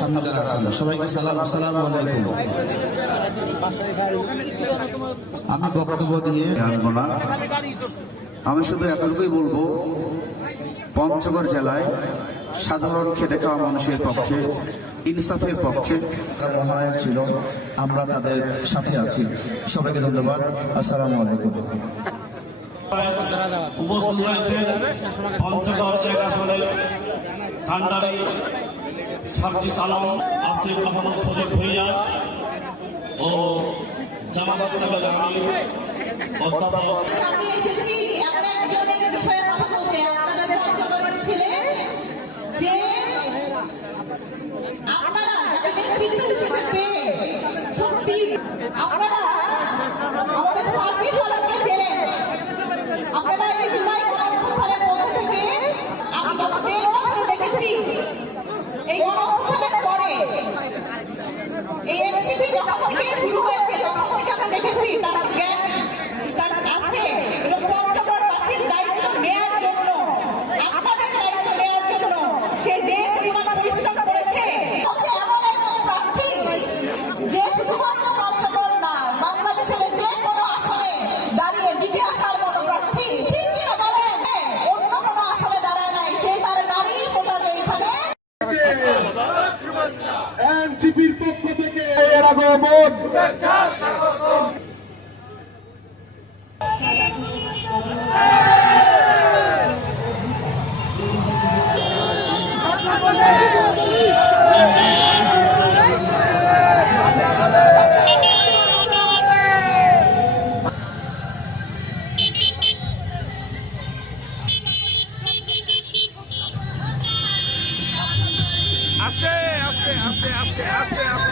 সামনে যারা আছেন সবাইকে সালাম, আসসালামু আলাইকুম। আমি বক্তব্য দিয়ে আনবো না, আমি শুধু এতটুকুই বলবো, পঞ্চগড় জেলায় সাধারণ খেটে খাওয়া মানুষের পক্ষে, ইনসাফের পক্ষে মহানায়ক ছিল, আমরা তাদের সাথে আছি। সবাইকে ধন্যবাদ, আসসালামু আলাইকুম। উপস্থিত রয়েছেন পঞ্চগড় এক আসনের কান্ডারি সার্জিস আলম, আসিফ আহমদ শরীফ ভূঁইয়া ও জামাত ইসলামের আমির অধ্যাপক। আমি এসেছি এমন একজনের বিষয়ে কথা বলতে, আপনাদের পঞ্চগড়ের ছিলেন যে আপনারা যাকে নেতৃত্ব হিসেবে পেয়ে সত্যি আপনারা আমাদের সার্ভিস আলমকে চেনেন। আপনারা এই জুলাই গণঅভ্যুত্থানের মধ্য থেকে আমি গত 1.5 বছরে দেখেছি, এই গণঅভ্যুত্থানের পরে এই এনসিপি যখন থেকে শুরু হয়েছে তখন থেকে আমি দেখেছি তার জ্ঞান তার আছে এবং পঞ্চগড়বাসীর দায়িত্ব নেওয়ার জন্য, আপনাদের দায়িত্ব নেওয়ার জন্য সে যে পরিমাণ পরিশ্রম করেছে, হচ্ছে এমন একজন প্রার্থী যে শুধুমাত্র পঞ্চগড় না, বাংলাদেশের যে কোনো আসনে দাঁড়িয়ে জিতে আসার মতো প্রার্থী। ঠিক কিনা বলেন? অন্য কোনো আসনে দাঁড়ায় নাই, সে তার নারী কোটালে এখানে এনসিপির পক্ষ থেকে এর আগমন আস্তে আস্তে আস্তে আস্তে আস্তে